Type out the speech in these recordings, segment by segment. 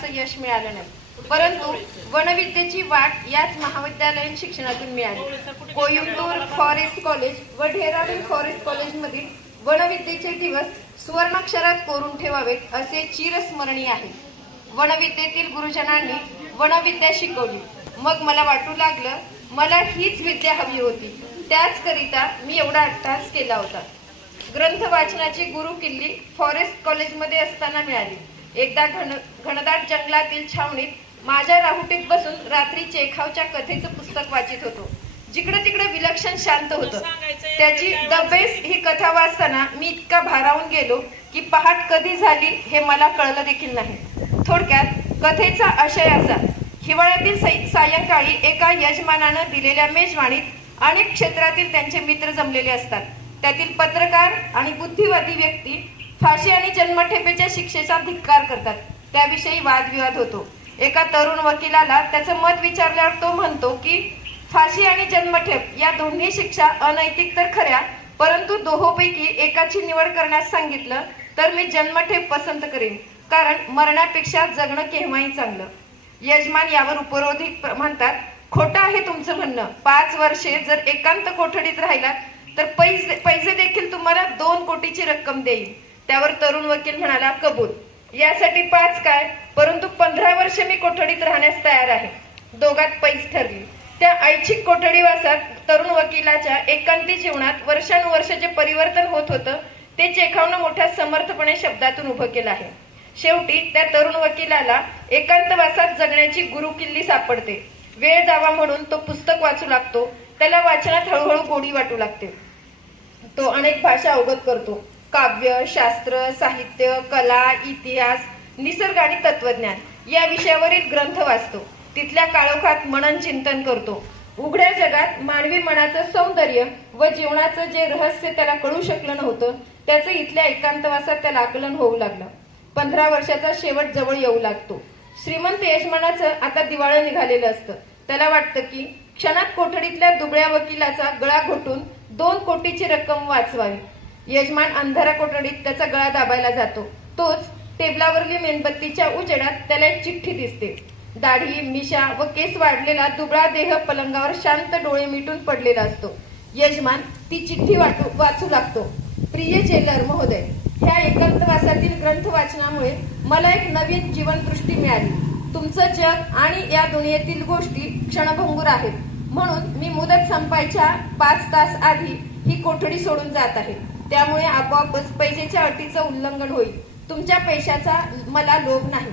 फारसं यश मिळालं नाही. परंतु वनविद्येची वाट याच महाविद्यालयीन शिक्षणातून मिळाली. कोयुंतूर फॉरेस्ट कॉलेज व ढेराडून फॉरेस्ट कॉलेजमधील वनविद्येचे दिवस सुवर्णाक्षरात कोरून ठेवावेत असे चिरस्मरणीय आहे. वनविद्येतील गुरुजनांनी वनविद्या शिकवली. मग मला वाटू लागलं मला हीच विद्या हवी होती. त्याचकरिता मी एवढा अट्टास केला होता. ग्रंथ वाचनाची गुरु किल्ली फॉरेस्ट कॉलेजमध्ये असताना मिळाली. एकदा घन घनदाट जंगलातील छावणीत माझ्या राहुटीत बसून रात्री चेखावच्या कथेचं पुस्तक वाचित होतो. जिकडे तिकडे विलक्षण शांत होतं. त्याची द बेस्ट ही कथा वाचताना मी इतका भारावून गेलो की पहाट कधी झाली हे मला कळलं देखील नाही. थोडक्यात कथेचा आशय असा हिवाळ्यातील सायंकाळी एका यजमानानं दिलेल्या मेजवानीत अनेक क्षेत्रातील त्यांचे मित्र जमलेले असतात. त्यातील पत्रकार आणि बुद्धिवादी व्यक्ती फाशी आणि जन्मठेपेच्या शिक्षेचा धिक्कार करतात. त्याविषयी वादविवाद होतो. एका तरुण वकिलाला त्याचं मत विचारल्यावर तो म्हणतो की फाशी आणि जन्मठेप या दोन्ही शिक्षा अनैतिक तर खऱ्या परंतु दोहोपैकी एकाची निवड करण्यास सांगितलं तर मी जन्मठेप पसंत करेन कारण मरण्यापेक्षा जगणं केव्हाही चांगलं. यजमान यावर उपरोधी म्हणतात खोटं आहे तुमचं म्हणणं. पाच वर्षे जर एकांत कोठडीत राहिलात तर पैसे पैसे देखील तुम्हाला दोन कोटीची रक्कम देईल त्यावर तरुण वकील म्हणाला कबूल. यासाठी पाच काय परंतु पंधरा वर्ष मी कोठडीत राहण्यास तयार आहे. दोघात पैस ठरली. त्या ऐच्छिक कोठडीवासात तरुण वकिलाच्या एकांती जीवनात वर्षानुवर्ष जे परिवर्तन होत होतं ते चेखावणं मोठ्या समर्थपणे शब्दातून उभं केलं आहे. शेवटी त्या तरुण वकिलाला एकांतवासात जगण्याची गुरुकिल्ली सापडते. वेळ जावा म्हणून तो पुस्तक वाचू लागतो. त्याला वाचनात हळूहळू गोडी वाटू लागते. तो अनेक भाषा अवगत करतो. काव्य शास्त्र साहित्य कला इतिहास निसर्ग आणि तत्वज्ञान या विषयावरील ग्रंथ वाचतो. तिथल्या काळोखात मनन चिंतन करतो. उघड्या जगात मानवी मनाचं सौंदर्य व जीवनाचं जे रहस्य त्याला कळू शकलं नव्हतं त्याचं इथल्या एकांतवासात त्याला आकलन होऊ लागलं. पंधरा वर्षाचा शेवट जवळ येऊ लागतो. श्रीमंत यजमानाचं आता दिवाळं निघालेलं असतं. त्याला वाटतं की क्षणात कोठडीतल्या दुबळ्या वकिलाचा गळा घोटून दोन कोटीची रक्कम वाचवावी. यजमान अंधारा कोठडीत त्याचा गळा दाबायला जातो. तोच टेबलावरली मेणबत्तीच्या उजेडात त्याला एक चिठ्ठी दिसते. दाढी मिशा व केस वाढलेला दुबळा देह पलंगावर शांत डोळे मिटून पडलेला असतो. यजमान ती चिठ्ठी वाटू वाचू लागतो. प्रिय जेलर महोदय ह्या एकांतवासातील ग्रंथ वाचनामुळे मला एक नवीन जीवनदृष्टी मिळाली. तुमचं जग आणि या दुनियेतील गोष्टी क्षणभंगूर आहेत. म्हणून मी मुदत संपायच्या पाच तास आधी ही कोठडी सोडून जात आहे. त्यामुळे आपोआपच पैशाच्या अटीचं उल्लंघन होईल. तुमच्या पैशाचा मला लोभ नाही.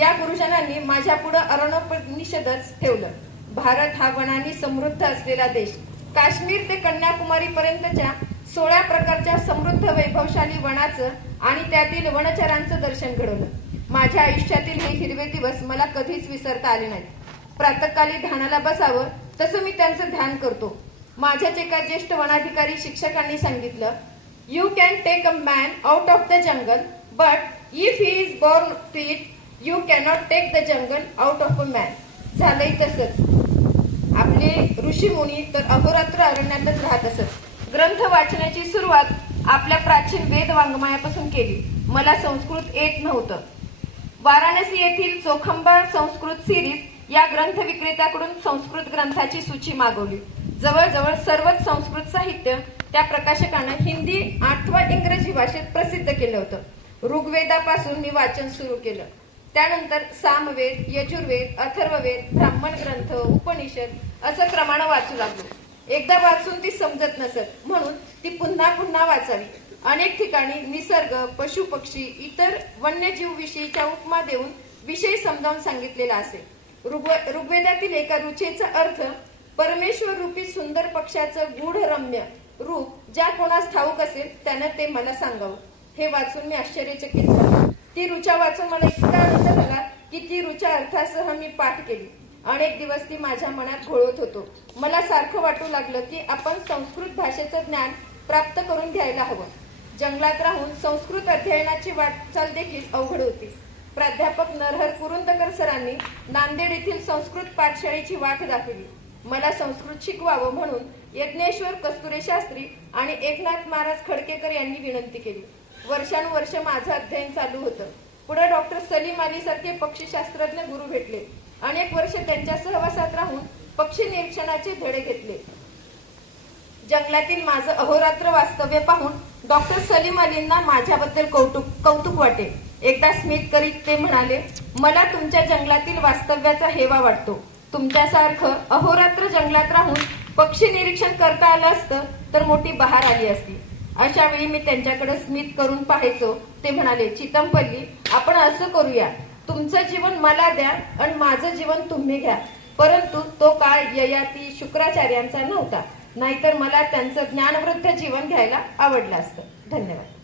या गुरुजनांनी माझ्या पुढे अरणोपनिषदच ठेवलं. भारत हा वनाने समृद्ध असलेला देश. काश्मीर ते कन्याकुमारी पर्यंतच्या सोळा प्रकारच्या समृद्ध वैभवशाली वनाचं आणि त्यातील वनचरांचं दर्शन घडवलं. माझ्या आयुष्यातील हे हिरवे दिवस मला कधीच विसरता आले नाहीत. प्रातःकाली ध्यानाला बसावं तसं मी त्यांचं ध्यान करतो. माझ्याच एका ज्येष्ठ वनाधिकारी शिक्षकांनी सांगितलं you can take a man out of the jungle but if he is born fit you cannot take the jungle out of a man झालंय तसंच. आपले ऋषी मुनी तर अहोरात्र अरण्यातच राहत असत. ग्रंथ वाचनाची सुरुवात आपल्या प्राचीन वेद वाङ्मयापासून केली. मला संस्कृत येत नव्हतं. वाराणसी येथील चोखंबा संस्कृत सिरीज या ग्रंथ विक्रेत्याकडून संस्कृत ग्रंथाची सूची मागवली. जवळजवळ सर्वच संस्कृत साहित्य त्या प्रकाशकानं हिंदी अथवा इंग्रजी भाषेत प्रसिद्ध केलं होतं. ऋग्वेदापासून मी वाचन सुरू केलं. त्यानंतर सामवेद यजुर्वेद अथर्ववेद ब्राह्मण ग्रंथ उपनिषद असं क्रमानं वाचू लागलो. एकदा वाचून ती समजत नसत म्हणून ती पुन्हा पुन्हा वाचावी. अनेक ठिकाणी निसर्ग पशु पक्षी इतर वन्यजीव विषयीच्या उपमा देऊन विषय समजावून सांगितलेला असेल ऋग्व- ऋग्वेदातील एका रुचेचा अर्थ परमेश्वर रूपी सुंदर पक्षाचं गूढ रम्य रूप ज्या कोणास ठाऊक असेल त्यानं ते मला सांगावं. हे वाचून मी आश्चर्यचकित झाले. ती रुचा वाचून मला इतका आनंद झाला की ती रुचा अर्थासह मी पाठ केली. अनेक दिवस ती माझ्या मनात घोळत होतो. मला सारखं वाटू लागलं की आपण संस्कृत भाषेचं ज्ञान प्राप्त करून घ्यायला हवं. जंगलात राहून संस्कृत अध्ययनाची वाटचाल देखील अवघड होती. प्राध्यापक नरहर कुरुंदकर सरांनी नांदेड येथील संस्कृत पाठशाळेची वाट दाखवली. मला संस्कृत शिकवावं म्हणून यज्ञेश्वर कस्तुरे शास्त्री आणि एकनाथ महाराज खडकेकर यांनी विनंती केली. वर्षानुवर्ष माझं अध्ययन चालू होतं. पुढे डॉक्टर सलीम अली सारखे पक्षीशास्त्रज्ञ गुरु भेटले. अनेक वर्ष त्यांच्या सहवासात राहून पक्षी निरीक्षणाचे धडे घेतले. जंगलातील माझं अहोरात्र वास्तव्य पाहून डॉक्टर सलीम अलींना माझ्याबद्दल कौतुक कौतुक वाटे. एकदा स्मित करीत ते म्हणाले मला तुमच्या जंगलातील वास्तव्याचा हेवा वाटतो. तुमच्यासारखं अहोरात्र जंगलात राहून पक्षी निरीक्षण करता आलं असतं तर मोठी बहार आली असती. अशा वेळी मी त्यांच्याकडे स्मित करून पाहायचो. ते म्हणाले चितमपल्ली आपण असं करूया. तुमचं जीवन मला द्या आणि माझं जीवन तुम्ही घ्या. परंतु तो काळ ययाती शुक्राचार्यांचा नव्हता. नाहीतर मला त्यांचं ज्ञानवृद्ध जीवन घ्यायला आवडलं असतं. धन्यवाद.